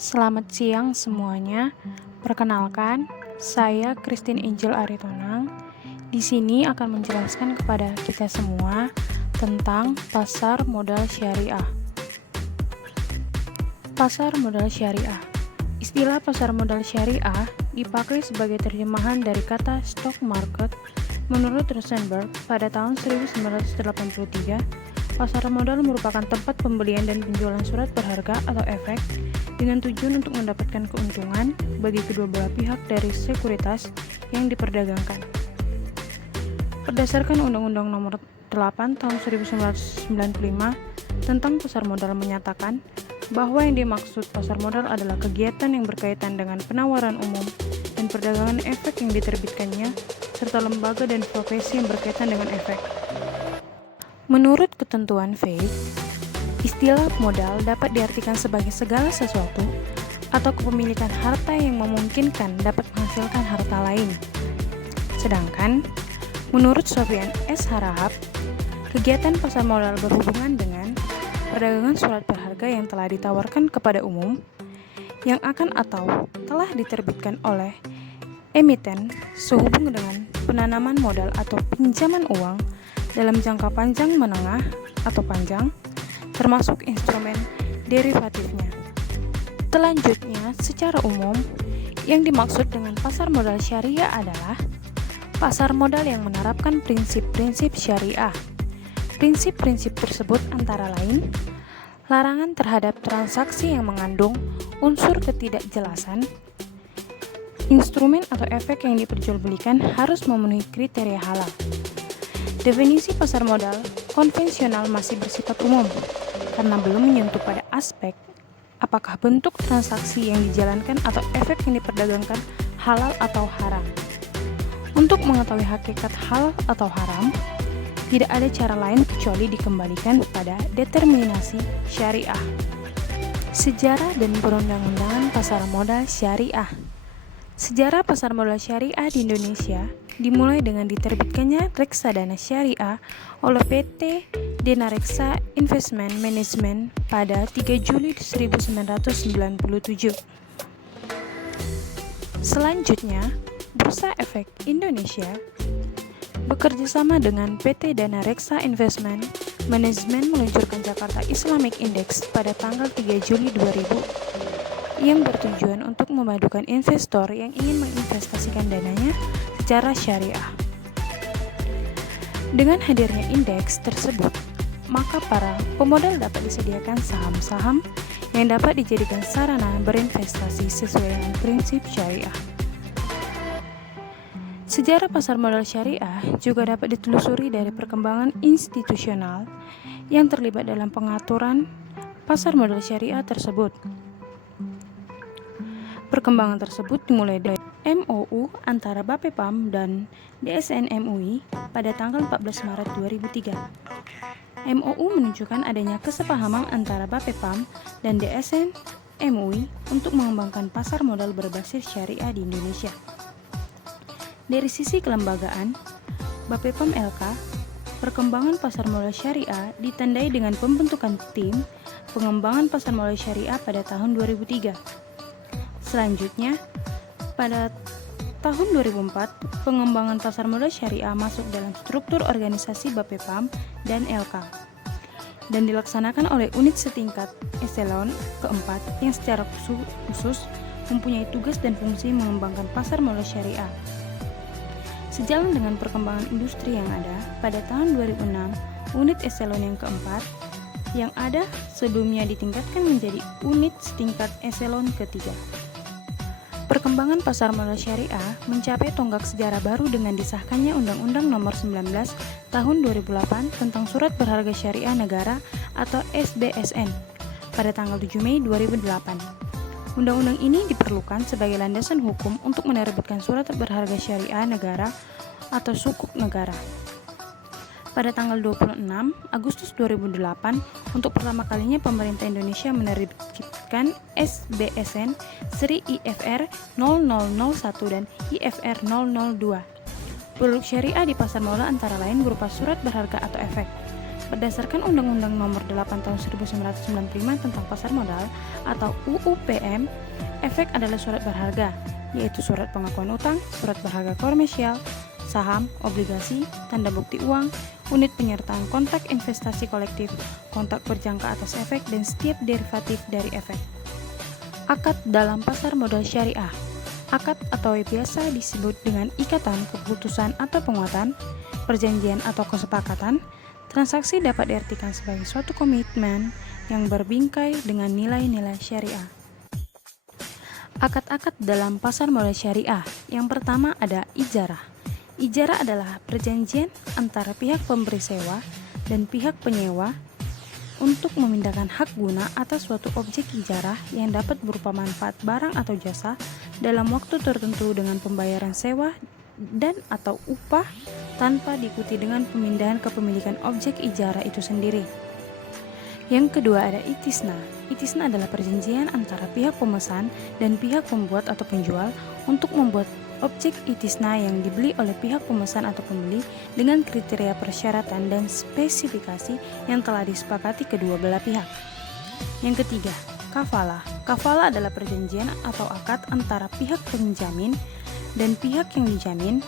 Selamat siang semuanya. Perkenalkan, saya Christine Angel Aritonang. Di sini akan menjelaskan kepada kita semua tentang pasar modal syariah. Pasar modal syariah. Istilah pasar modal syariah dipakai sebagai terjemahan dari kata stock market. Menurut Rosenberg, pada tahun 1983, pasar modal merupakan tempat pembelian dan penjualan surat berharga atau efek dengan tujuan untuk mendapatkan keuntungan bagi kedua belah pihak dari sekuritas yang diperdagangkan. Berdasarkan Undang-Undang Nomor 8 Tahun 1995 tentang pasar modal menyatakan bahwa yang dimaksud pasar modal adalah kegiatan yang berkaitan dengan penawaran umum dan perdagangan efek yang diterbitkannya, serta lembaga dan profesi yang berkaitan dengan efek. Menurut ketentuan FEIC, istilah modal dapat diartikan sebagai segala sesuatu atau kepemilikan harta yang memungkinkan dapat menghasilkan harta lain. Sedangkan, menurut Sofyan S. Harahap, kegiatan pasar modal berhubungan dengan perdagangan surat berharga yang telah ditawarkan kepada umum, yang akan atau telah diterbitkan oleh emiten sehubung dengan penanaman modal atau pinjaman uang dalam jangka panjang, menengah, atau panjang, termasuk instrumen derivatifnya. Selanjutnya, secara umum, yang dimaksud dengan pasar modal syariah adalah pasar modal yang menerapkan prinsip-prinsip syariah. Prinsip-prinsip tersebut antara lain, larangan terhadap transaksi yang mengandung unsur ketidakjelasan, instrumen atau efek yang diperjualbelikan harus memenuhi kriteria halal. Definisi pasar modal konvensional masih bersifat umum, karena belum menyentuh pada aspek apakah bentuk transaksi yang dijalankan atau efek yang diperdagangkan halal atau haram. Untuk mengetahui hakikat halal atau haram, tidak ada cara lain kecuali dikembalikan pada determinasi syariah. Sejarah dan perundang-undangan pasar modal syariah. Sejarah pasar modal syariah di Indonesia dimulai dengan diterbitkannya Reksadana Syariah oleh PT Dana-Reksa Investment Management pada 3 Juli 1997. Selanjutnya, Bursa Efek Indonesia bekerjasama dengan PT Dana-Reksa Investment Management meluncurkan Jakarta Islamic Index pada tanggal 3 Juli 2000 yang bertujuan untuk memadukan investor yang ingin menginvestasikan dananya secara syariah. Dengan hadirnya indeks tersebut, maka para pemodal dapat disediakan saham-saham yang dapat dijadikan sarana berinvestasi sesuai dengan prinsip syariah. Sejarah pasar modal syariah juga dapat ditelusuri dari perkembangan institusional yang terlibat dalam pengaturan pasar modal syariah tersebut. Perkembangan tersebut dimulai dari MOU antara BAPEPAM dan DSN MUI pada tanggal 14 Maret 2003. MOU menunjukkan adanya kesepahaman antara BAPEPAM dan DSN MUI untuk mengembangkan pasar modal berbasis syariah di Indonesia. Dari sisi kelembagaan, BAPEPAM LK, perkembangan pasar modal syariah ditandai dengan pembentukan tim pengembangan pasar modal syariah pada tahun 2003. Selanjutnya, pada tahun 2004, pengembangan pasar modal syariah masuk dalam struktur organisasi BAPEPAM dan LK dan dilaksanakan oleh unit setingkat eselon keempat yang secara khusus mempunyai tugas dan fungsi mengembangkan pasar modal syariah. Sejalan dengan perkembangan industri yang ada, pada tahun 2006, unit eselon yang keempat yang ada sebelumnya ditingkatkan menjadi unit setingkat eselon ketiga. Perkembangan pasar modal syariah mencapai tonggak sejarah baru dengan disahkannya Undang-Undang Nomor 19 Tahun 2008 tentang Surat Berharga Syariah Negara atau SBSN pada tanggal 7 Mei 2008. Undang-undang ini diperlukan sebagai landasan hukum untuk menerbitkan surat berharga syariah negara atau sukuk negara. Pada tanggal 26 Agustus 2008, untuk pertama kalinya pemerintah Indonesia menerbitkan SBSN seri IFR 0001 dan IFR 002. Produk syariah di pasar modal antara lain berupa surat berharga atau efek, Berdasarkan Undang-Undang Nomor 8 Tahun 1995 tentang Pasar Modal atau UU-PM, efek adalah surat berharga, yaitu surat pengakuan utang, surat berharga komersial, saham, obligasi, tanda bukti uang, unit penyertaan kontrak investasi kolektif, kontrak berjangka atas efek, dan setiap derivatif dari efek. Akad dalam pasar modal syariah. Akad atau biasa disebut dengan ikatan, keputusan atau penguatan, perjanjian atau kesepakatan. Transaksi dapat diartikan sebagai suatu komitmen yang berbingkai dengan nilai-nilai syariah. Akad-akad dalam pasar modal syariah. Yang pertama ada ijarah. Ijarah adalah perjanjian antara pihak pemberi sewa dan pihak penyewa untuk memindahkan hak guna atas suatu objek ijarah yang dapat berupa manfaat barang atau jasa dalam waktu tertentu dengan pembayaran sewa dan atau upah tanpa diikuti dengan pemindahan kepemilikan objek ijarah itu sendiri. Yang kedua ada itisna. Itisna adalah perjanjian antara pihak pemesan dan pihak pembuat atau penjual untuk membuat objek itisna yang dibeli oleh pihak pemesan atau pembeli dengan kriteria persyaratan dan spesifikasi yang telah disepakati kedua belah pihak. Yang ketiga, kafalah. Kafalah adalah perjanjian atau akad antara pihak penjamin dan pihak yang dijamin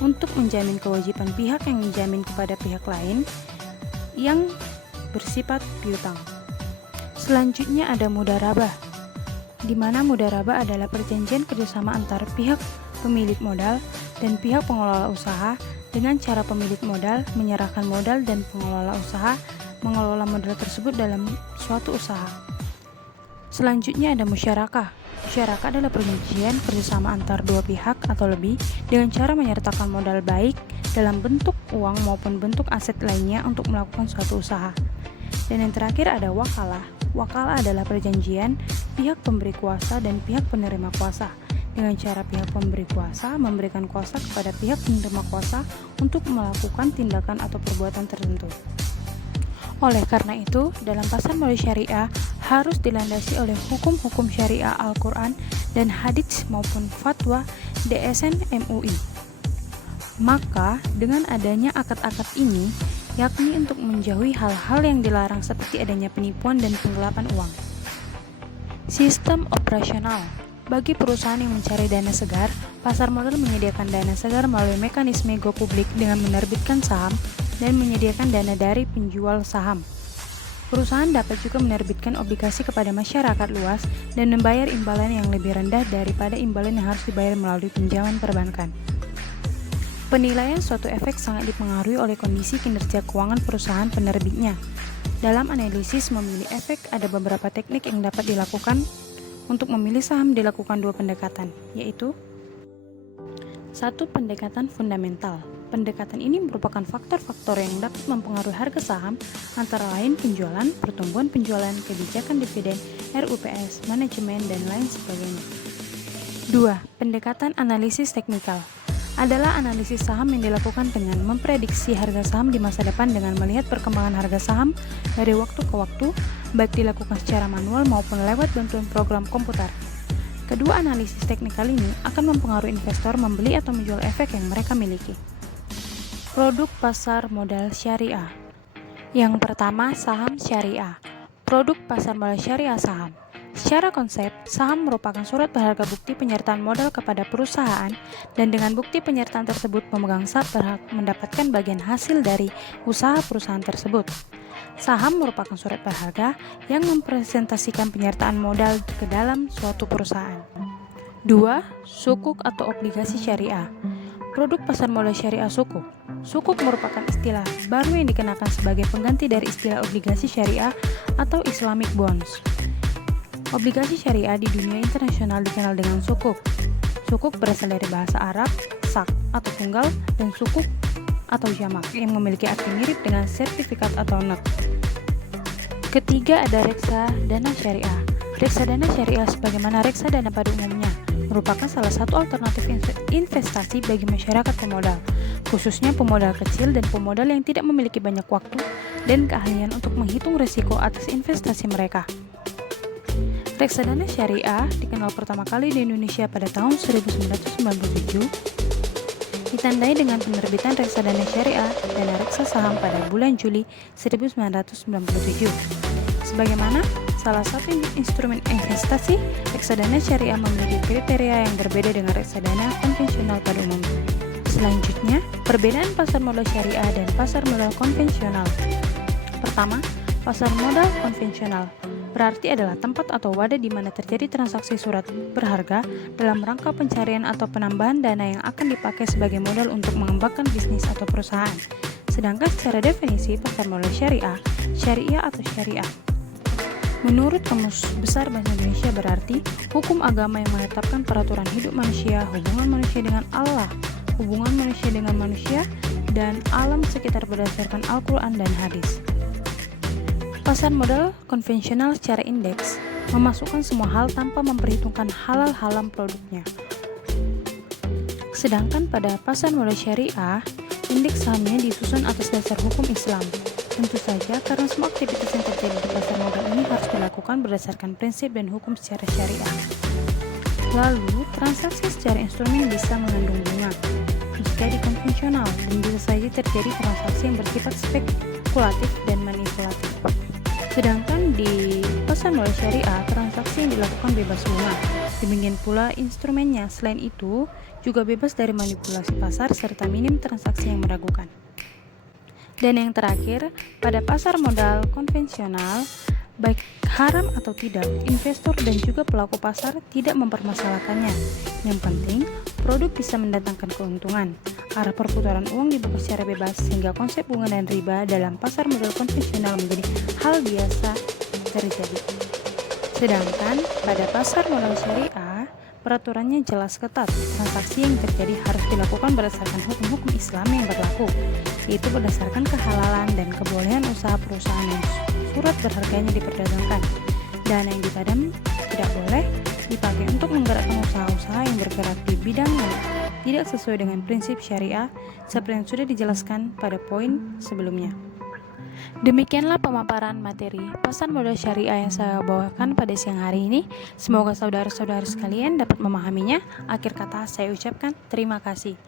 untuk menjamin kewajiban pihak yang menjamin kepada pihak lain yang bersifat piutang. Selanjutnya ada mudharabah, di mana mudharabah adalah perjanjian kerjasama antara pihak pemilik modal dan pihak pengelola usaha dengan cara pemilik modal menyerahkan modal dan pengelola usaha mengelola modal tersebut dalam suatu usaha. Selanjutnya ada musyarakah. Musyarakah adalah perjanjian kerjasama antar dua pihak atau lebih dengan cara menyertakan modal baik dalam bentuk uang maupun bentuk aset lainnya untuk melakukan suatu usaha. Dan yang terakhir ada wakalah. Wakalah adalah perjanjian pihak pemberi kuasa dan pihak penerima kuasa dengan cara pihak pemberi kuasa memberikan kuasa kepada pihak penerima kuasa untuk melakukan tindakan atau perbuatan tertentu. Oleh karena itu, dalam pasar modal syariah harus dilandasi oleh hukum-hukum syariah Al-Quran dan hadits maupun fatwa DSN MUI. Maka, dengan adanya akad-akad ini, yakni untuk menjauhi hal-hal yang dilarang seperti adanya penipuan dan penggelapan uang. Sistem operasional. Bagi perusahaan yang mencari dana segar, pasar modal menyediakan dana segar melalui mekanisme go publik dengan menerbitkan saham dan menyediakan dana dari penjual saham. Perusahaan dapat juga menerbitkan obligasi kepada masyarakat luas dan membayar imbalan yang lebih rendah daripada imbalan yang harus dibayar melalui pinjaman perbankan. Penilaian suatu efek sangat dipengaruhi oleh kondisi kinerja keuangan perusahaan penerbitnya. Dalam analisis memilih efek, ada beberapa teknik yang dapat dilakukan. Untuk memilih saham dilakukan dua pendekatan, yaitu 1. Pendekatan fundamental. Pendekatan ini merupakan faktor-faktor yang dapat mempengaruhi harga saham, antara lain penjualan, pertumbuhan penjualan, kebijakan dividen, RUPS, manajemen, dan lain sebagainya. 2. Pendekatan analisis teknikal adalah analisis saham yang dilakukan dengan memprediksi harga saham di masa depan dengan melihat perkembangan harga saham dari waktu ke waktu, baik dilakukan secara manual maupun lewat bantuan program komputer. Kedua analisis teknikal ini akan mempengaruhi investor membeli atau menjual efek yang mereka miliki. Produk pasar modal syariah. Yang pertama, saham syariah. Produk pasar modal syariah saham. Secara konsep, saham merupakan surat berharga bukti penyertaan modal kepada perusahaan dan dengan bukti penyertaan tersebut pemegang saham berhak mendapatkan bagian hasil dari usaha perusahaan tersebut. Saham merupakan surat berharga yang mempresentasikan penyertaan modal ke dalam suatu perusahaan. 2. Sukuk atau obligasi syariah. Produk pasar modal syariah sukuk. Sukuk merupakan istilah baru yang dikenakan sebagai pengganti dari istilah obligasi syariah atau Islamic bonds. Obligasi syariah di dunia internasional dikenal dengan sukuk. Sukuk berasal dari bahasa Arab, sak atau tunggal, dan sukuk atau jamak yang memiliki arti mirip dengan sertifikat atau not. Ketiga ada reksadana syariah. Reksadana syariah sebagaimana reksadana pada umumnya merupakan salah satu alternatif investasi bagi masyarakat pemodal, khususnya pemodal kecil dan pemodal yang tidak memiliki banyak waktu dan keahlian untuk menghitung risiko atas investasi mereka. Reksadana syariah dikenal pertama kali di Indonesia pada tahun 1997. ditandai dengan penerbitan reksadana syariah dan reksa saham pada bulan Juli 1997. Sebagaimana salah satu instrumen investasi, reksadana syariah memiliki kriteria yang berbeda dengan reksadana konvensional pada umumnya. Selanjutnya, perbedaan pasar modal syariah dan pasar modal konvensional. Pertama, pasar modal konvensional berarti adalah tempat atau wadah di mana terjadi transaksi surat berharga dalam rangka pencarian atau penambahan dana yang akan dipakai sebagai modal untuk mengembangkan bisnis atau perusahaan. Sedangkan secara definisi pasar modal syariah atau syariah menurut Kamus Besar Bahasa Indonesia berarti hukum agama yang menetapkan peraturan hidup manusia, hubungan manusia dengan Allah, hubungan manusia dengan manusia, dan alam sekitar berdasarkan Al-Quran dan hadis. Pasar modal konvensional secara indeks memasukkan semua hal tanpa memperhitungkan halal haram produknya. Sedangkan pada pasar modal syariah, indeks sahamnya disusun atas dasar hukum Islam. Tentu saja karena semua aktivitas yang terjadi di pasar modal ini harus dilakukan berdasarkan prinsip dan hukum secara syariah. Lalu, transaksi secara instrumen bisa mengandung bunga jika di konvensional, dan bisa saja terjadi transaksi yang bersifat spekulatif dan manipulatif. Sedangkan di pasar modal syariah, transaksi yang dilakukan bebas bunga. Demikian pula instrumennya. Selain itu, juga bebas dari manipulasi pasar serta minim transaksi yang meragukan. Dan yang terakhir, pada pasar modal konvensional, baik haram atau tidak, investor dan juga pelaku pasar tidak mempermasalahkannya. Yang penting, produk bisa mendatangkan keuntungan. Arah perputaran uang dibuka secara bebas sehingga konsep bunga dan riba dalam pasar modal konvensional menjadi hal biasa terjadi. Sedangkan pada pasar modal syariah, peraturannya jelas ketat. Transaksi yang terjadi harus dilakukan berdasarkan hukum-hukum Islam yang berlaku, yaitu berdasarkan kehalalan dan kebolehan usaha perusahaan yang surat berharganya diperdagangkan. Dana yang dipadam tidak boleh dipakai untuk menggerakkan usaha-usaha yang bergerak di bidang yang tidak sesuai dengan prinsip syariah seperti yang sudah dijelaskan pada poin sebelumnya. Demikianlah pemaparan materi pasar modal syariah yang saya bawakan pada siang hari ini. Semoga saudara-saudara sekalian dapat memahaminya. Akhir kata saya ucapkan terima kasih.